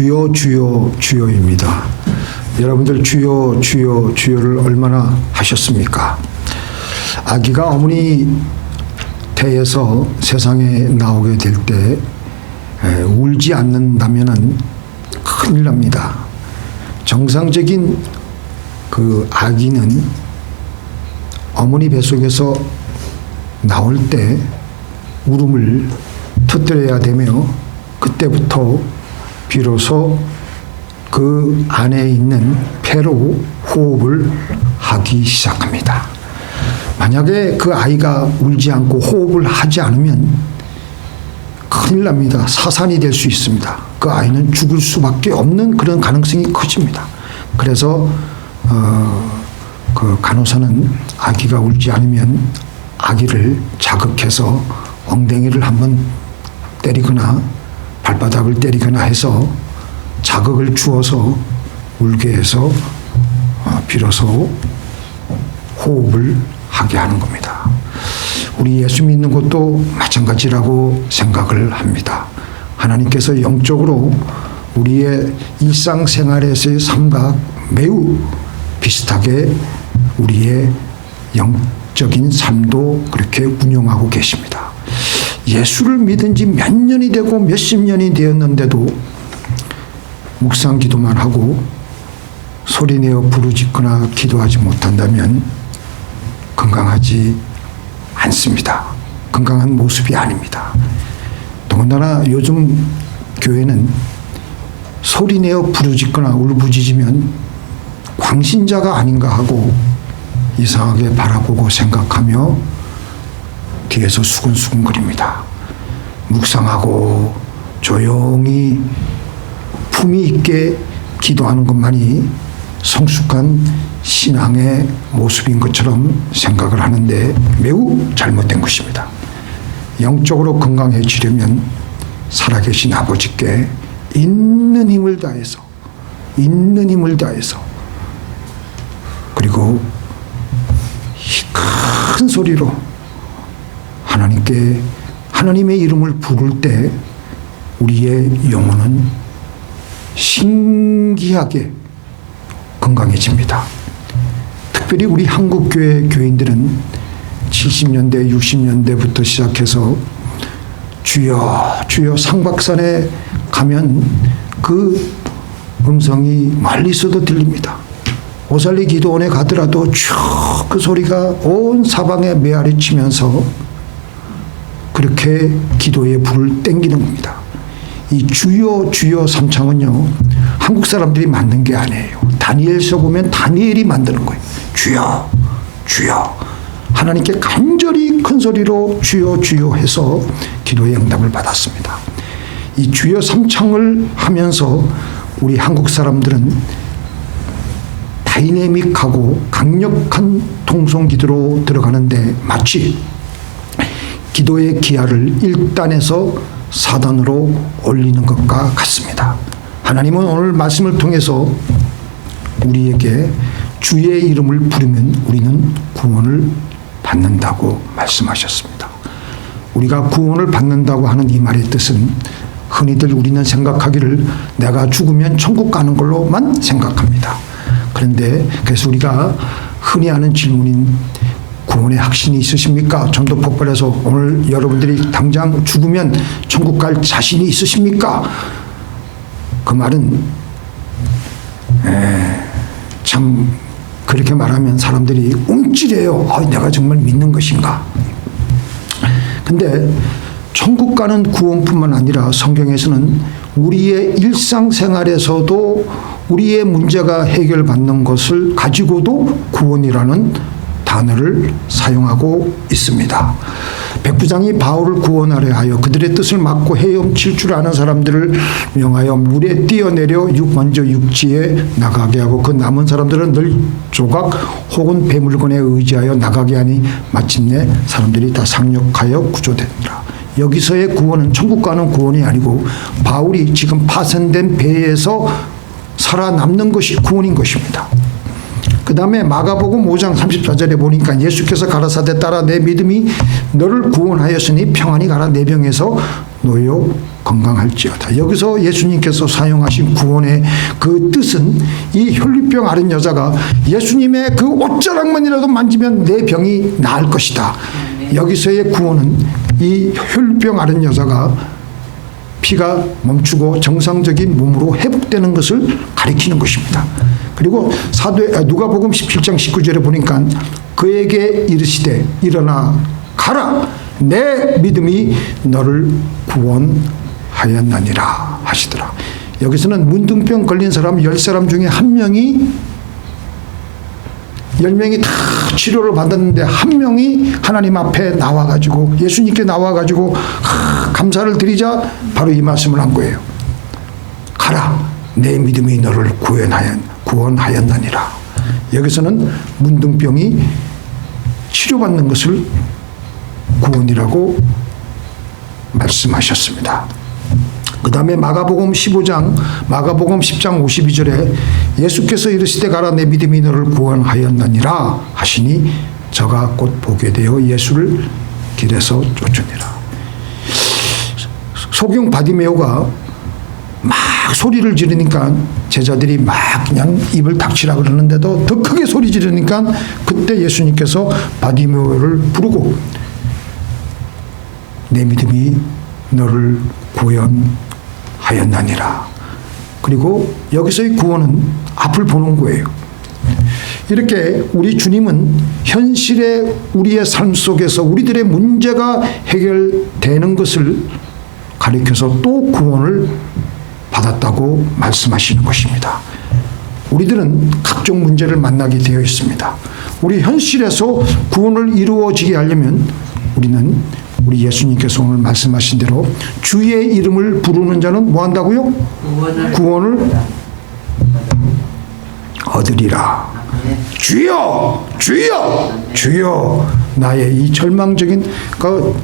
주여 주여 주여입니다. 여러분들 주여 주여 주여를 얼마나 하셨습니까? 아기가 어머니 태에서 세상에 나오게 될 때 울지 않는다면은 큰일 납니다. 정상적인 그 아기는 어머니 뱃속에서 나올 때 울음을 터뜨려야 되며 그때부터 비로소 그 안에 있는 폐로 호흡을 하기 시작합니다. 만약에 그 아이가 울지 않고 호흡을 하지 않으면 큰일 납니다. 사산이 될 수 있습니다. 그 아이는 죽을 수밖에 없는 그런 가능성이 커집니다. 그래서 그 간호사는 아기가 울지 않으면 아기를 자극해서 엉덩이를 한번 때리거나 발바닥을 때리거나 해서 자극을 주어서 울게 해서 비로소 호흡을 하게 하는 겁니다. 우리 예수 믿는 것도 마찬가지라고 생각을 합니다. 하나님께서 영적으로 우리의 일상생활에서의 삶과 매우 비슷하게 우리의 영적인 삶도 그렇게 운영하고 계십니다. 예수를 믿은 지 몇 년이 되고 몇십 년이 되었는데도 묵상 기도만 하고 소리내어 부르짖거나 기도하지 못한다면 건강하지 않습니다. 건강한 모습이 아닙니다. 더군다나 요즘 교회는 소리내어 부르짖거나 울부짖으면 광신자가 아닌가 하고 이상하게 바라보고 생각하며 뒤에서 수근수근거립니다. 묵상하고 조용히 품위 있게 기도하는 것만이 성숙한 신앙의 모습인 것처럼 생각을 하는데 매우 잘못된 것입니다. 영적으로 건강해지려면 살아계신 아버지께 있는 힘을 다해서 그리고 큰 소리로 하나님께 하나님의 이름을 부를 때 우리의 영혼은 신기하게 건강해집니다. 특별히 우리 한국교회 교인들은 70년대 60년대부터 시작해서 주여 주여 상박산에 가면 그 음성이 멀리서도 들립니다. 오살리 기도원에 가더라도 쭉 그 소리가 온 사방에 메아리치면서 그렇게 기도의 불을 땡기는 겁니다. 이 주여 주여 삼창은요 한국 사람들이 만든 게 아니에요. 다니엘서 보면 다니엘이 만드는 거예요. 주여 주여 하나님께 간절히 큰 소리로 주여 주여 해서 기도의 응답을 받았습니다. 이 주여 삼창을 하면서 우리 한국 사람들은 다이내믹하고 강력한 통성기도로 들어가는데 마치 기도의 기하를 1단에서 4단으로 올리는 것과 같습니다. 하나님은 오늘 말씀을 통해서 우리에게 주의 이름을 부르면 우리는 구원을 받는다고 말씀하셨습니다. 우리가 구원을 받는다고 하는 이 말의 뜻은 흔히들 우리는 생각하기를 내가 죽으면 천국 가는 걸로만 생각합니다. 그런데 그래서 우리가 흔히 하는 질문인 구원의 확신이 있으십니까? 전도 폭발해서 오늘 여러분들이 당장 죽으면 천국 갈 자신이 있으십니까? 그 말은 참 그렇게 말하면 사람들이 움찔해요. 내가 정말 믿는 것인가? 근데 천국 가는 구원뿐만 아니라 성경에서는 우리의 일상생활에서도 우리의 문제가 해결받는 것을 가지고도 구원이라는 단어를 사용하고 있습니다. 백부장이 바울을 구원하려 하여 그들의 뜻을 막고 헤엄칠 줄 아는 사람들을 명하여 물에 뛰어내려 먼저 육지에 나가게 하고 그 남은 사람들은 늘 조각 혹은 배물건에 의지하여 나가게 하니 마침내 사람들이 다 상륙하여 구조되니라. 여기서의 구원은 천국 가는 구원이 아니고 바울이 지금 파손된 배에서 살아남는 것이 구원인 것입니다. 그 다음에 마가복음 5장 34절에 보니까 예수께서 가라사대 따라 내 믿음이 너를 구원하였으니 평안히 가라 내 병에서 놓여 건강할지어다. 여기서 예수님께서 사용하신 구원의 그 뜻은 이 혈류병 앓은 여자가 예수님의 그 옷자락만이라도 만지면 내 병이 나을 것이다. 여기서의 구원은 이 혈류병 앓은 여자가 피가 멈추고 정상적인 몸으로 회복되는 것을 가리키는 것입니다. 그리고 누가복음 17장 19절에 보니까 그에게 이르시되 일어나 가라, 내 믿음이 너를 구원하였나니라 하시더라. 여기서는 문둥병 걸린 사람 10사람 중에 한 명이, 10명이 다 치료를 받았는데 한 명이 하나님 앞에 나와가지고, 예수님께 나와가지고 감사를 드리자 바로 이 말씀을 한 거예요. 가라, 내 믿음이 너를 구원하였나니라. 여기서는 문둥병이 치료받는 것을 구원이라고 말씀하셨습니다. 그 다음에 마가복음 10장 52절에 예수께서 이르시되 가라, 내 믿음이 너를 구원하였느니라 하시니 저가 곧 보게 되어 예수를 길에서 쫓으니라. 소경 바디메오가 막 소리를 지르니까 제자들이 막 그냥 입을 닥치라 그러는데도 더 크게 소리 지르니까 그때 예수님께서 바디메오를 부르고 내 믿음이 너를 구원하였나니라. 그리고 여기서의 구원은 앞을 보는 거예요. 이렇게 우리 주님은 현실의 우리의 삶 속에서 우리들의 문제가 해결되는 것을 가리켜서 또 구원을 받았다고 말씀하시는 것입니다. 우리들은 각종 문제를 만나게 되어 있습니다. 우리 현실에서 구원을 이루어지게 하려면 우리는 우리 예수님께서 오늘 말씀하신 대로 주의 이름을 부르는 자는 뭐 한다고요? 구원을 얻으리라. 주여, 주여, 주여. 나의 이 절망적인, 그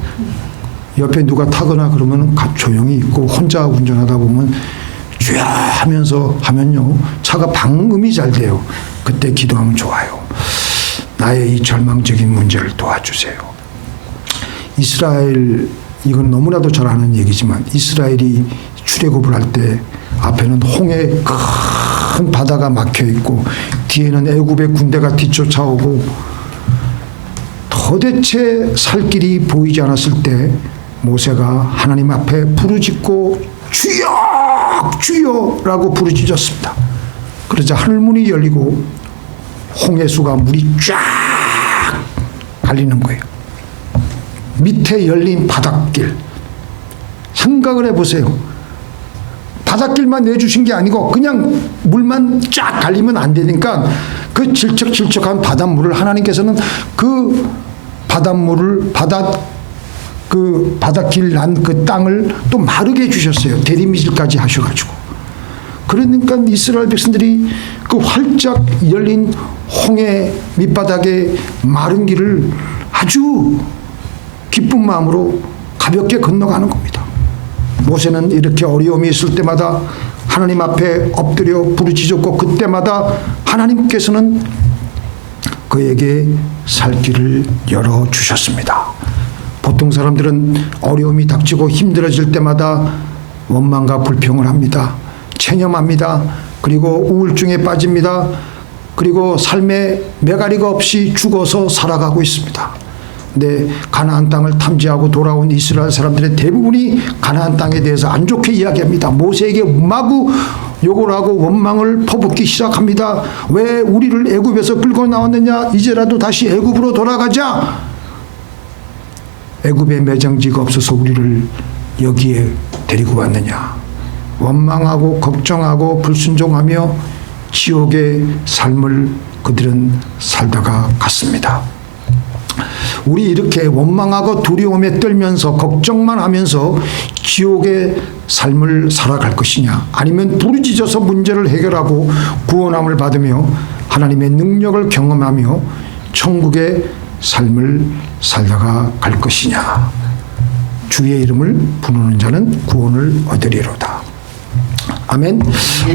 옆에 누가 타거나 그러면 조용히 있고 혼자 운전하다 보면 주여 하면요 차가 방음이 잘 돼요. 그때 기도하면 좋아요. 나의 이 절망적인 문제를 도와주세요. 이스라엘, 이건 너무나도 잘 아는 얘기지만 이스라엘이 출애굽을 할 때 앞에는 홍해 큰 바다가 막혀 있고 뒤에는 애굽의 군대가 뒤쫓아오고 도대체 살 길이 보이지 않았을 때 모세가 하나님 앞에 부르짖고 주여 주여라고 부르짖었습니다. 그러자 하늘문이 열리고 홍해수가 물이 쫙 갈리는 거예요. 밑에 열린 바닷길, 생각을 해보세요. 바닷길만 내주신 게 아니고 그냥 물만 쫙 갈리면 안 되니까 그 질척질척한 바닷물을 하나님께서는 그 바닷물을 바닷길 난 그 땅을 또 마르게 해주셨어요. 대리미질까지 하셔가지고. 그러니까 이스라엘 백성들이 그 활짝 열린 홍해 밑바닥에 마른 길을 아주 기쁜 마음으로 가볍게 건너가는 겁니다. 모세는 이렇게 어려움이 있을 때마다 하나님 앞에 엎드려 부르짖었고 그때마다 하나님께서는 그에게 살 길을 열어주셨습니다. 보통 사람들은 어려움이 닥치고 힘들어질 때마다 원망과 불평을 합니다. 체념합니다. 그리고 우울증에 빠집니다. 그리고 삶에 메가리가 없이 죽어서 살아가고 있습니다. 근데 가나안 땅을 탐지하고 돌아온 이스라엘 사람들의 대부분이 가나안 땅에 대해서 안 좋게 이야기합니다. 모세에게 마구 욕을 하고 원망을 퍼붓기 시작합니다. 왜 우리를 애굽에서 끌고 나왔느냐? 이제라도 다시 애굽으로 돌아가자. 애굽에 매장지가 없어서 우리를 여기에 데리고 왔느냐? 원망하고 걱정하고 불순종하며 지옥의 삶을 그들은 살다가 갔습니다. 우리 이렇게 원망하고 두려움에 떨면서 걱정만 하면서 지옥의 삶을 살아갈 것이냐, 아니면 부르짖어서 문제를 해결하고 구원함을 받으며 하나님의 능력을 경험하며 천국의 삶을 살다가 갈 것이냐. 주의 이름을 부르는 자는 구원을 얻으리로다. 아멘.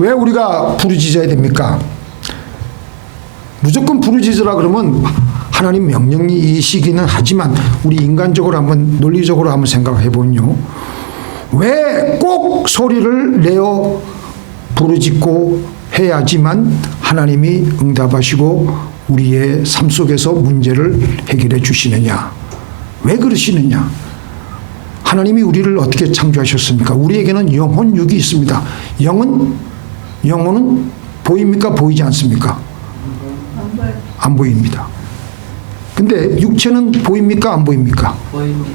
왜 우리가 부르짖어야 됩니까? 무조건 부르짖으라 그러면 하나님 명령이시기는 하지만 우리 인간적으로 한번 논리적으로 한번 생각해 보면요, 왜 꼭 소리를 내어 부르짖고 해야지만 하나님이 응답하시고 우리의 삶 속에서 문제를 해결해 주시느냐? 왜 그러시느냐? 하나님이 우리를 어떻게 창조하셨습니까? 우리에게는 영혼 육이 있습니다. 영혼은 보입니까? 보이지 않습니까? 안 보입니다. 근데 육체는 보입니까? 안 보입니까?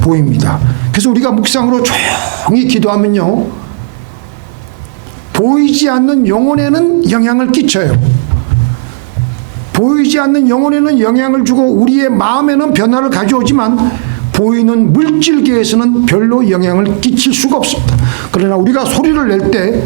보입니다. 그래서 우리가 묵상으로 조용히 기도하면요, 보이지 않는 영혼에는 영향을 끼쳐요. 보이지 않는 영혼에는 영향을 주고 우리의 마음에는 변화를 가져오지만 보이는 물질계에서는 별로 영향을 끼칠 수가 없습니다. 그러나 우리가 소리를 낼 때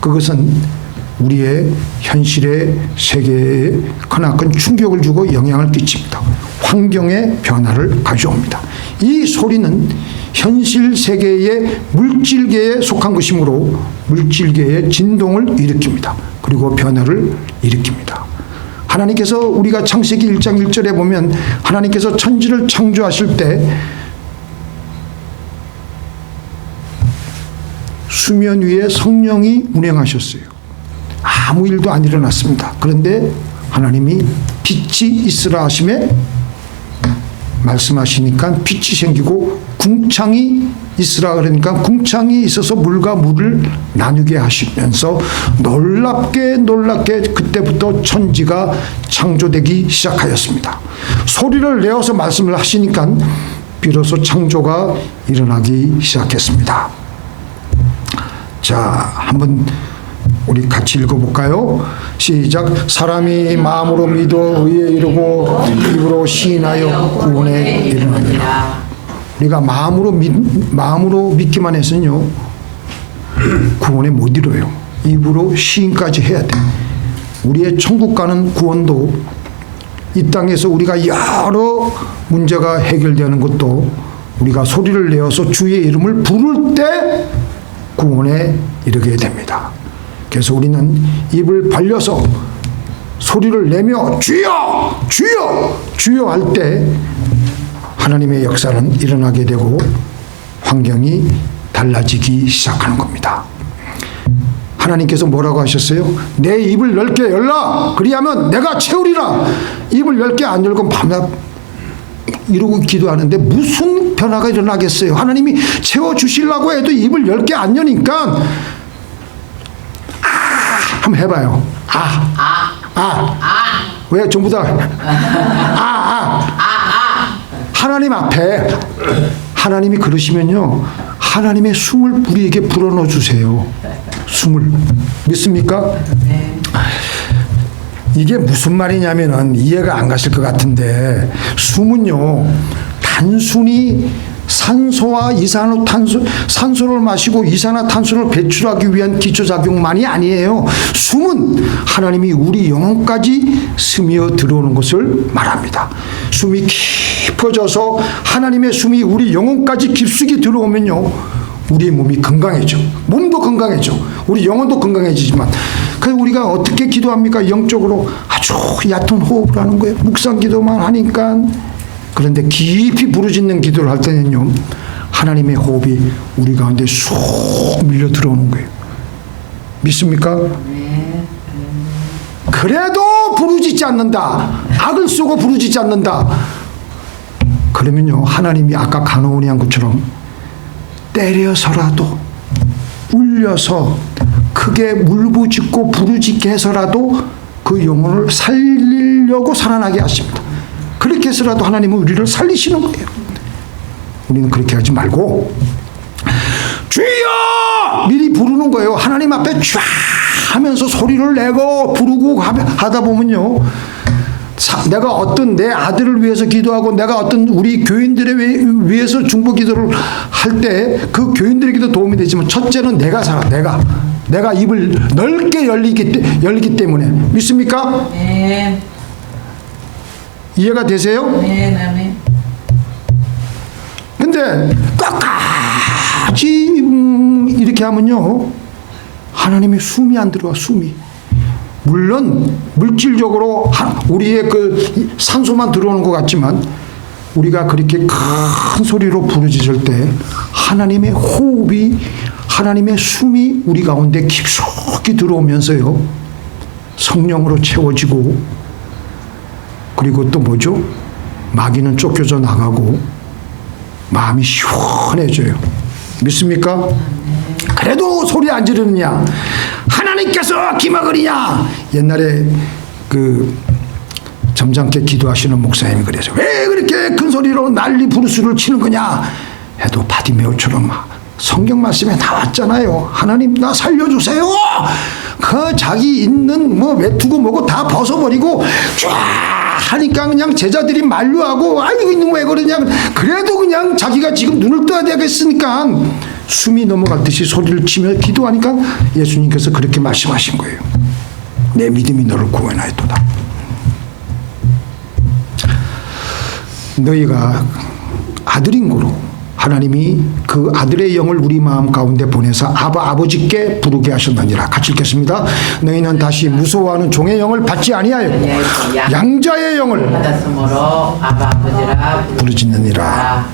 그것은 우리의 현실의 세계에 크나큰 충격을 주고 영향을 끼칩니다. 환경의 변화를 가져옵니다. 이 소리는 현실 세계의 물질계에 속한 것이므로 물질계의 진동을 일으킵니다. 그리고 변화를 일으킵니다. 하나님께서 우리가 창세기 1장 1절에 보면 하나님께서 천지를 창조하실 때 수면 위에 성령이 운행하셨어요. 아무 일도 안 일어났습니다. 그런데 하나님이 빛이 있으라 하심에 말씀하시니까 빛이 생기고 궁창이 있으라 그러니까 궁창이 있어서 물과 물을 나누게 하시면서 놀랍게 그때부터 천지가 창조되기 시작하였습니다. 소리를 내어서 말씀을 하시니까 비로소 창조가 일어나기 시작했습니다. 자, 한번 우리 같이 읽어볼까요? 시작. 사람이 마음으로 믿어 의에 이르고 입으로 시인하여 구원에 이르느니라. 우리가 마음으로 믿기만 해서는요, 구원에 못 이뤄요. 입으로 시인까지 해야 돼. 우리의 천국 가는 구원도 이 땅에서 우리가 여러 문제가 해결되는 것도 우리가 소리를 내어서 주의 이름을 부를 때 구원에 이르게 됩니다. 그래서 우리는 입을 벌려서 소리를 내며 주여! 주여! 주여! 할 때 하나님의 역사는 일어나게 되고 환경이 달라지기 시작하는 겁니다. 하나님께서 뭐라고 하셨어요? 내 입을 넓게 열라! 그리하면 내가 채우리라! 입을 넓게 안 열고 밤낮 이러고 기도하는데 무슨 변화가 일어나겠어요? 하나님이 채워주시려고 해도 입을 넓게 안 여니까 한번 해봐요. 왜 전부 다 하나님 앞에 하나님이 그러시면요, 하나님의 숨을 우리에게 불어넣어 주세요. 숨을 믿습니까? 이게 무슨 말이냐면은 이해가 안 가실 것 같은데, 숨은요 단순히 산소와 산소를 마시고 이산화탄소를 배출하기 위한 기초작용만이 아니에요. 숨은 하나님이 우리 영혼까지 스며 들어오는 것을 말합니다. 숨이 깊어져서 하나님의 숨이 우리 영혼까지 깊숙이 들어오면요, 우리 몸이 건강해져. 몸도 건강해져. 우리 영혼도 건강해지지만, 그래서 우리가 어떻게 기도합니까? 영적으로 아주 얕은 호흡을 하는 거예요. 묵상 기도만 하니까. 그런데 깊이 부르짖는 기도를 할 때는요, 하나님의 호흡이 우리 가운데 쑥 밀려 들어오는 거예요. 믿습니까? 그래도 부르짖지 않는다. 악을 쓰고 부르짖지 않는다. 그러면요, 하나님이 아까 간호원이 한 것처럼 때려서라도 울려서 크게 울부짖고 부르짖게 해서라도 그 영혼을 살리려고 살아나게 하십니다. 그렇게 해서라도 하나님은 우리를 살리시는 거예요. 우리는 그렇게 하지 말고 주여! 미리 부르는 거예요. 하나님 앞에 쫙 하면서 소리를 내고 부르고 하다 보면요, 내가 어떤 내 아들을 위해서 기도하고 내가 어떤 우리 교인들을 위해서 중보 기도를 할 때 그 교인들에게도 도움이 되지만, 첫째는 내가 살아. 내가 입을 넓게 열기 때문에. 믿습니까? 네. 이해가 되세요? 네. 근데 끝까지 이렇게 하면요, 하나님의 숨이 안 들어와. 숨이. 물론 물질적으로 우리의 그 산소만 들어오는 것 같지만 우리가 그렇게 큰 소리로 부르짖을 때 하나님의 호흡이, 하나님의 숨이 우리 가운데 깊숙이 들어오면서요, 성령으로 채워지고, 그리고 또 뭐죠? 마귀는 쫓겨져 나가고 마음이 시원해져요. 믿습니까? 그래도 소리 안 지르느냐? 하나님께서 기막으리냐? 옛날에 그 점잖게 기도하시는 목사님이 그래서 왜 그렇게 큰 소리로 난리 부르스를 치는 거냐 해도 바디메오처럼 성경 말씀에 나왔잖아요. 하나님 나 살려주세요. 그 자기 있는 뭐 외투고 뭐고 다 벗어버리고 쫙 하니까 그냥 제자들이 만류하고 아이고 이놈 왜 그러냐. 그래도 그냥 자기가 지금 눈을 떠야 되겠으니까 숨이 넘어갈 듯이 소리를 치며 기도하니까 예수님께서 그렇게 말씀하신 거예요. 내 믿음이 너를 구원하였도다. 너희가 아들인 거로 하나님이 그 아들의 영을 우리 마음 가운데 보내서 아버지께 부르게 하셨느니라. 같이 읽겠습니다. 너희는 다시 무서워하는 종의 영을 받지 아니하였고 양자의 영을 받았으므로 아바 아버지라 부르짖느니라.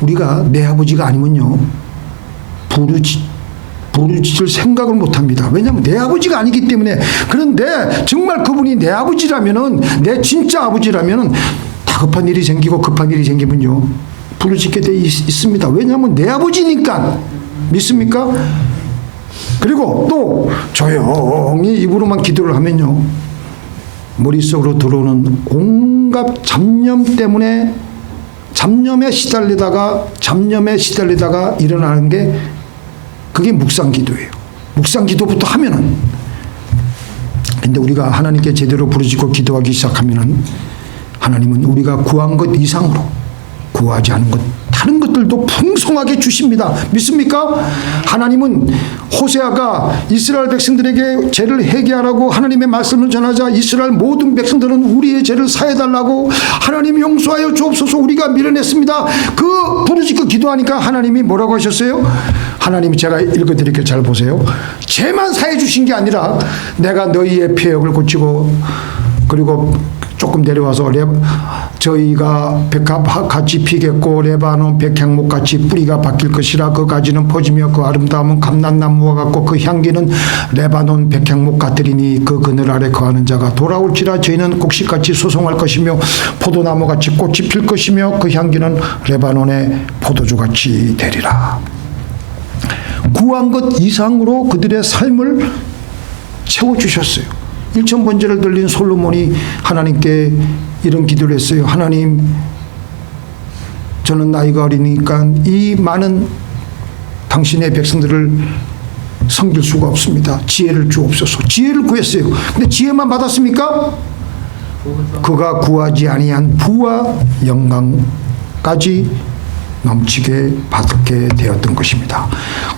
우리가 내 아버지가 아니면요 부르짖을 생각을 못합니다. 왜냐하면 내 아버지가 아니기 때문에. 그런데 정말 그분이 내 아버지라면은, 내 진짜 아버지라면은 다급한 일이 생기고 급한 일이 생기면요 부르짖게 돼 있습니다. 왜냐하면 내 아버지니까. 믿습니까? 그리고 또 조용히 입으로만 기도를 하면요 머릿속으로 들어오는 온갖 잡념 때문에 잡념에 시달리다가 일어나는 게 그게 묵상기도예요. 묵상기도부터 하면은. 근데 우리가 하나님께 제대로 부르짖고 기도하기 시작하면은 하나님은 우리가 구한 것 이상으로, 구하지 않은 것 다른 것들도 풍성하게 주십니다. 믿습니까? 하나님은 호세아가 이스라엘 백성들에게 죄를 회개하라고 하나님의 말씀을 전하자 이스라엘 모든 백성들은 우리의 죄를 사해달라고 하나님 용서하여 주옵소서 우리가 밀어냈습니다. 그 부르짖고 기도하니까 하나님이 뭐라고 하셨어요? 하나님이 제가 읽어드릴게요. 잘 보세요. 죄만 사해 주신 게 아니라 내가 너희의 폐역을 고치고 그리고 조금 내려와서 저희가 백합같이 피겠고 레바논 백향목같이 뿌리가 바뀔 것이라 그 가지는 퍼지며 그 아름다움은 감람나무와 같고 그 향기는 레바논 백향목 같으리니 그 그늘 아래 거하는 자가 돌아올지라 저희는 곡식같이 소송할 것이며 포도나무같이 꽃이 필 것이며 그 향기는 레바논의 포도주같이 되리라. 구한 것 이상으로 그들의 삶을 채워주셨어요. 1000번제를 드린 솔로몬이 하나님께 이런 기도를 했어요. 하나님, 저는 나이가 어리니까 이 많은 당신의 백성들을 섬길 수가 없습니다. 지혜를 주옵소서. 지혜를 구했어요. 근데 지혜만 받았습니까? 그가 구하지 아니한 부와 영광까지 넘치게 받게 되었던 것입니다.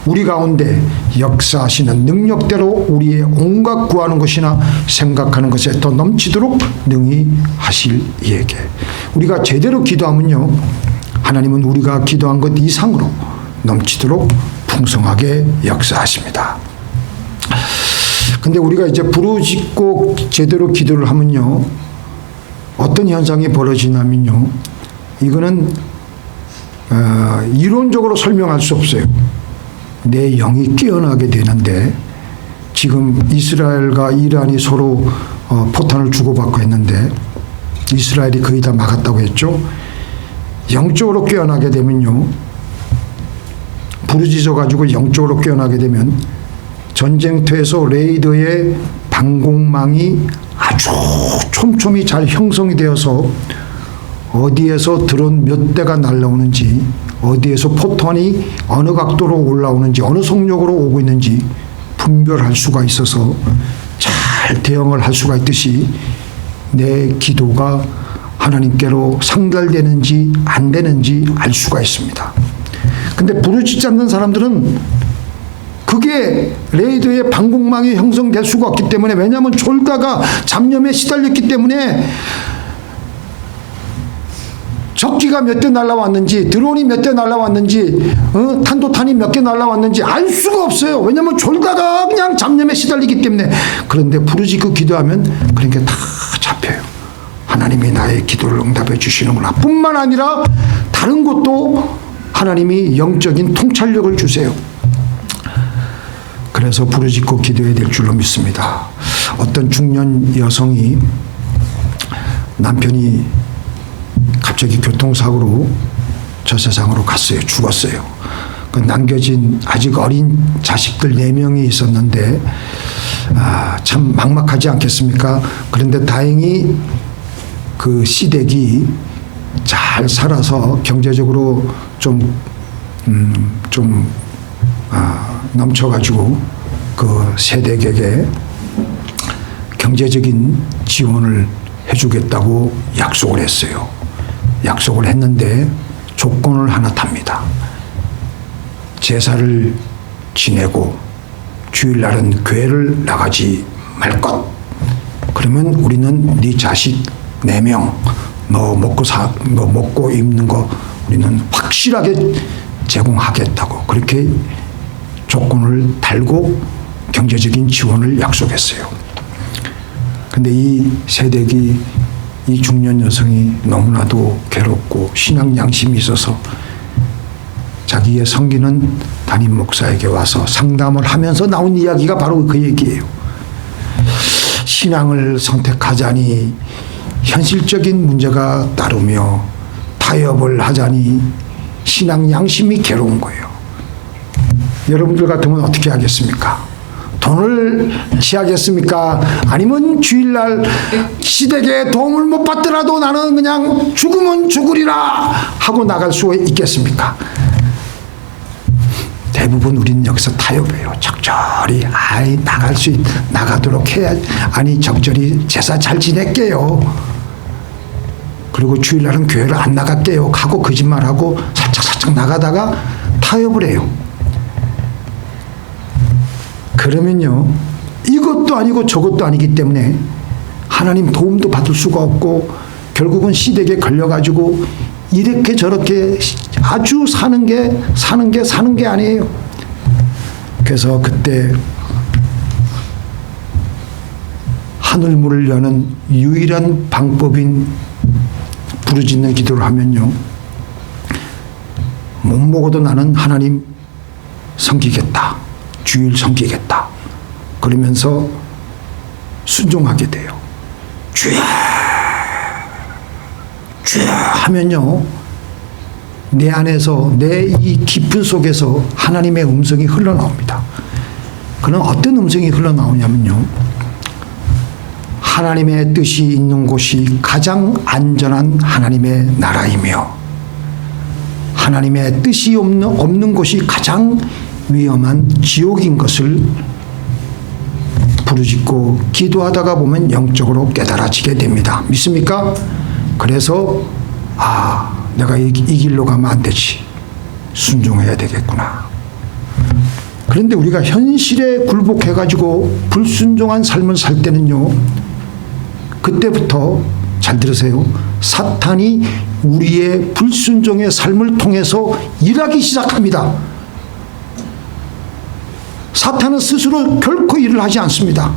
우리 가운데 역사하시는 능력대로 우리의 온갖 구하는 것이나 생각하는 것에 더 넘치도록 능히 하실 이에게 우리가 제대로 기도하면요 하나님은 우리가 기도한 것 이상으로 넘치도록 풍성하게 역사하십니다. 근데 우리가 이제 부르짖고 제대로 기도를 하면요 어떤 현상이 벌어지냐면요 이거는 이론적으로 설명할 수 없어요. 내 영이 깨어나게 되는데 지금 이스라엘과 이란이 서로 포탄을 주고받고 했는데 이스라엘이 거의 다 막았다고 했죠. 영적으로 깨어나게 되면요 부르짖어 가지고 영적으로 깨어나게 되면 전쟁터에서 레이더의 방공망이 아주 촘촘히 잘 형성이 되어서 어디에서 드론 몇 대가 날라오는지 어디에서 포탄이 어느 각도로 올라오는지 어느 속력으로 오고 있는지 분별할 수가 있어서 잘 대응을 할 수가 있듯이 내 기도가 하나님께로 상달되는지 안 되는지 알 수가 있습니다. 근데 부르짖지 않는 사람들은 그게 레이더의 방공망이 형성될 수가 없기 때문에 왜냐하면 졸다가 잡념에 시달렸기 때문에 적기가 몇 대 날라왔는지 드론이 몇 대 날라왔는지 탄도탄이 몇 개 날라왔는지 알 수가 없어요. 왜냐하면 졸다가 그냥 잡념에 시달리기 때문에. 그런데 부르짖고 기도하면 그런 게 다 잡혀요. 하나님이 나의 기도를 응답해 주시는구나. 뿐만 아니라 다른 것도 하나님이 영적인 통찰력을 주세요. 그래서 부르짖고 기도해야 될 줄로 믿습니다. 어떤 중년 여성이 남편이 갑자기 교통사고로 저 세상으로 갔어요. 죽었어요. 그 남겨진 아직 어린 자식들 4명이 있었는데 참 막막하지 않겠습니까? 그런데 다행히 그 시댁이 잘 살아서 경제적으로 넘쳐가지고 그 세댁에게 경제적인 지원을 해주겠다고 약속을 했어요. 약속을 했는데 조건을 하나 답니다. 제사를 지내고 주일날은 교회를 나가지 말 것. 그러면 우리는 네 자식 4명 너 먹고 입는 거 우리는 확실하게 제공하겠다고 그렇게 조건을 달고 경제적인 지원을 약속했어요. 근데 이 세댁이 이 중년 여성이 너무나도 괴롭고 신앙 양심이 있어서 자기의 섬기는 담임 목사에게 와서 상담을 하면서 나온 이야기가 바로 그 얘기예요. 신앙을 선택하자니 현실적인 문제가 따르며 타협을 하자니 신앙 양심이 괴로운 거예요. 여러분들 같으면 어떻게 하겠습니까? 돈을 취하겠습니까? 아니면 주일날 시댁에 도움을 못 받더라도 나는 그냥 죽으면 죽으리라 하고 나갈 수 있겠습니까? 대부분 우리는 여기서 타협해요. 적절히 나가도록 해야 아니 적절히 제사 잘 지낼게요. 그리고 주일날은 교회를 안 나갈게요 하고 거짓말하고 살짝 나가다가 타협을 해요. 그러면요 이것도 아니고 저것도 아니기 때문에 하나님 도움도 받을 수가 없고 결국은 시댁에 걸려가지고 이렇게 저렇게 아주 사는 게 아니에요. 그래서 그때 하늘문을 여는 유일한 방법인 부르짖는 기도를 하면요 못 먹어도 나는 하나님 섬기겠다. 주일 섬기겠다. 그러면서 순종하게 돼요. 주여 하면요 내 안에서 내 이 깊은 속에서 하나님의 음성이 흘러나옵니다. 그는 어떤 음성이 흘러나오냐면요 하나님의 뜻이 있는 곳이 가장 안전한 하나님의 나라이며 하나님의 뜻이 없는 곳이 가장 위험한 지옥인 것을 부르짖고 기도하다가 보면 영적으로 깨달아지게 됩니다. 믿습니까? 그래서 내가 이 길로 가면 안 되지. 순종해야 되겠구나. 그런데 우리가 현실에 굴복해가지고 불순종한 삶을 살 때는요 그때부터 잘 들으세요. 사탄이 우리의 불순종의 삶을 통해서 일하기 시작합니다. 사탄은 스스로 결코 일을 하지 않습니다.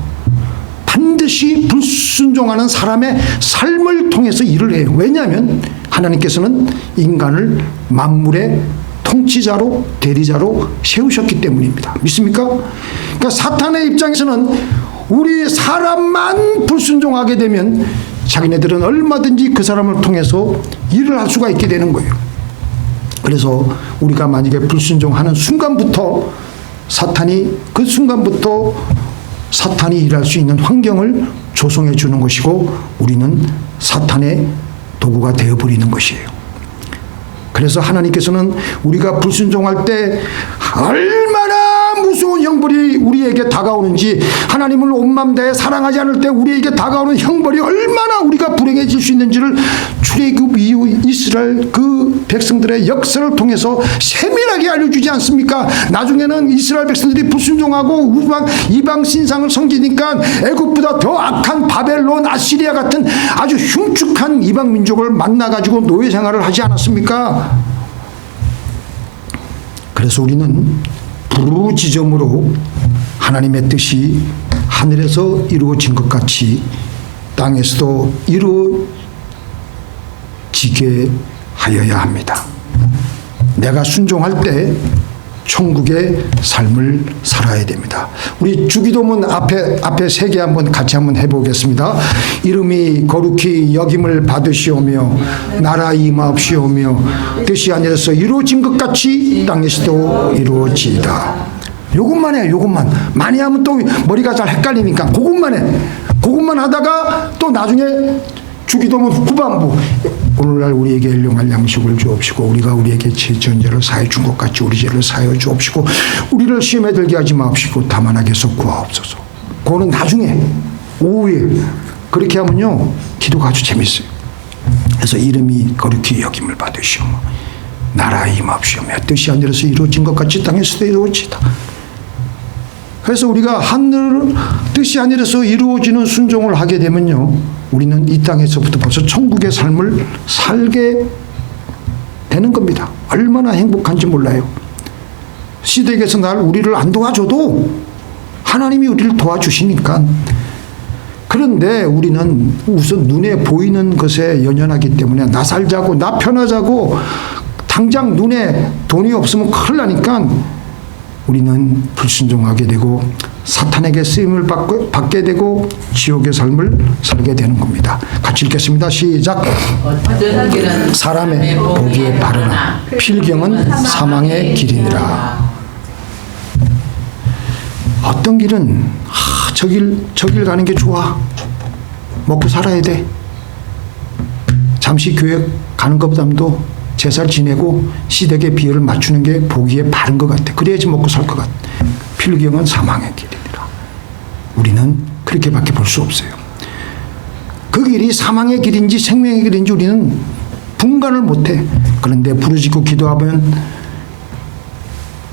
반드시 불순종하는 사람의 삶을 통해서 일을 해요. 왜냐하면 하나님께서는 인간을 만물의 통치자로 대리자로 세우셨기 때문입니다. 믿습니까? 그러니까 사탄의 입장에서는 우리 사람만 불순종하게 되면 자기네들은 얼마든지 그 사람을 통해서 일을 할 수가 있게 되는 거예요. 그래서 우리가 만약에 불순종하는 순간부터 사탄이 일할 수 있는 환경을 조성해 주는 것이고 우리는 사탄의 도구가 되어버리는 것이에요. 그래서 하나님께서는 우리가 불순종할 때 얼마나 무서운 형벌이 우리에게 다가오는지 하나님을 온 마음 다해 사랑하지 않을 때 우리에게 다가오는 형벌이 얼마나 우리가 불행해질 수 있는지를 출애굽 이후 이스라엘 그 백성들의 역사를 통해서 세밀하게 알려주지 않습니까? 나중에는 이스라엘 백성들이 불순종하고 이방 신상을 섬기니까 애굽보다 더 악한 바벨론, 아시리아 같은 아주 흉측한 이방 민족을 만나가지고 노예 생활을 하지 않았습니까? 그래서 우리는 부르짖음으로 하나님의 뜻이 하늘에서 이루어진 것 같이 땅에서도 지게 하여야 합니다. 내가 순종할 때 천국의 삶을 살아야 됩니다. 우리 주기도문 앞에 세 개 한번 같이 한번 해보겠습니다. 이름이 거룩히 여김을 받으시오며 나라 임하옵시오며 뜻이 하늘에서 이루어진 것 같이 땅에서도 이루어지이다. 요것만 해요. 요것만. 많이 하면 또 머리가 잘 헷갈리니까 그것만 해. 그것만 하다가 또 나중에 주기도문 후반부 오늘날 우리에게 일용할 양식을 주옵시고 우리가 우리에게 전제를 사해 준 것 같이 우리 죄를 사하여 주옵시고 우리를 시험에 들게 하지 마옵시고 다만 악에서 구하옵소서. 그거는 나중에 오후에 그렇게 하면요 기도가 아주 재밌어요. 그래서 이름이 거룩히 여김을 받으시오며 나라 임하옵시오며 뜻이 하늘에서 이루어진 것 같이 땅에서도 이루어지다. 그래서 우리가 하늘 뜻이 하늘에서 이루어지는 순종을 하게 되면요 우리는 이 땅에서부터 벌써 천국의 삶을 살게 되는 겁니다. 얼마나 행복한지 몰라요. 시댁에서 우리를 안 도와줘도 하나님이 우리를 도와주시니까. 그런데 우리는 우선 눈에 보이는 것에 연연하기 때문에 나 살자고 나 편하자고 당장 눈에 돈이 없으면 큰일 나니까 우리는 불순종하게 되고 사탄에게 쓰임을 받게 되고 지옥의 삶을 살게 되는 겁니다. 같이 읽겠습니다. 시작. 어떤 길은 사람의 보기에 바르나 필경은 사망의 길이니라. 어떤 길은 저길 가는 게 좋아. 먹고 살아야 돼. 잠시 교회 가는 것보다도 제사를 지내고 시댁의 비율을 맞추는 게 보기에 바른 것 같아. 그래야지 먹고 살 것 같아. 필경은 사망의 길이니라. 우리는 그렇게밖에 볼 수 없어요. 그 길이 사망의 길인지 생명의 길인지 우리는 분간을 못해. 그런데 부르짖고 기도하면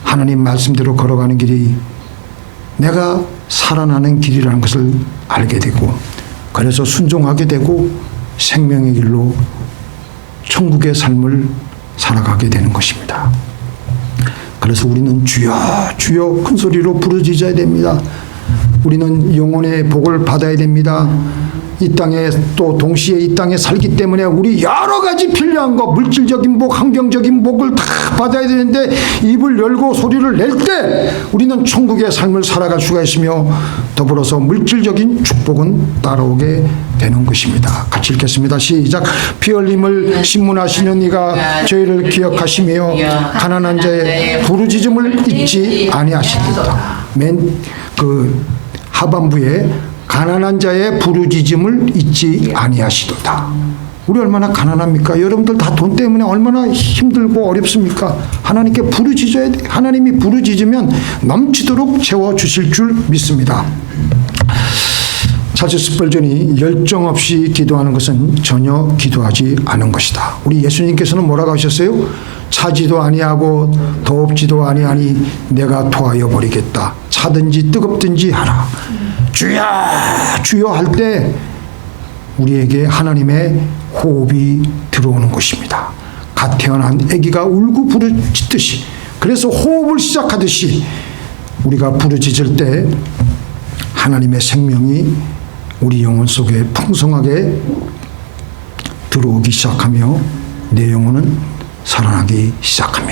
하나님 말씀대로 걸어가는 길이 내가 살아나는 길이라는 것을 알게 되고 그래서 순종하게 되고 생명의 길로 천국의 삶을 살아가게 되는 것입니다. 그래서 우리는 주여 주여 큰 소리로 부르짖어야 됩니다. 우리는 영혼의 복을 받아야 됩니다. 이 땅에 또 동시에 이 땅에 살기 때문에 우리 여러 가지 필요한 거 물질적인 복, 환경적인 복을 다 받아야 되는데 입을 열고 소리를 낼 때 우리는 천국의 삶을 살아갈 수가 있으며 더불어서 물질적인 축복은 따라오게 되는 것입니다. 같이 읽겠습니다. 시작. 피 흘림을 신문하시는 이가 저희를 기억하시며 가난한 자의 부르짖음을 잊지 아니하시리다. 하반부에 가난한 자의 부르짖음을 잊지 아니하시도다. 우리 얼마나 가난합니까? 여러분들 다 돈 때문에 얼마나 힘들고 어렵습니까? 하나님께 부르짖어야 돼. 하나님이 부르짖으면 넘치도록 채워주실 줄 믿습니다. 찰스 스펄전이 열정 없이 기도하는 것은 전혀 기도하지 않은 것이다. 우리 예수님께서는 뭐라고 하셨어요? 차지도 아니하고 더웁지도 아니하니 내가 토하여 버리겠다. 차든지 뜨겁든지 하라. 주여 주여 할 때 우리에게 하나님의 호흡이 들어오는 것입니다. 갓 태어난 아기가 울고 부르짖듯이 그래서 호흡을 시작하듯이 우리가 부르짖을 때 하나님의 생명이 우리 영혼 속에 풍성하게 들어오기 시작하며 내 영혼은 살아나기 시작합니다.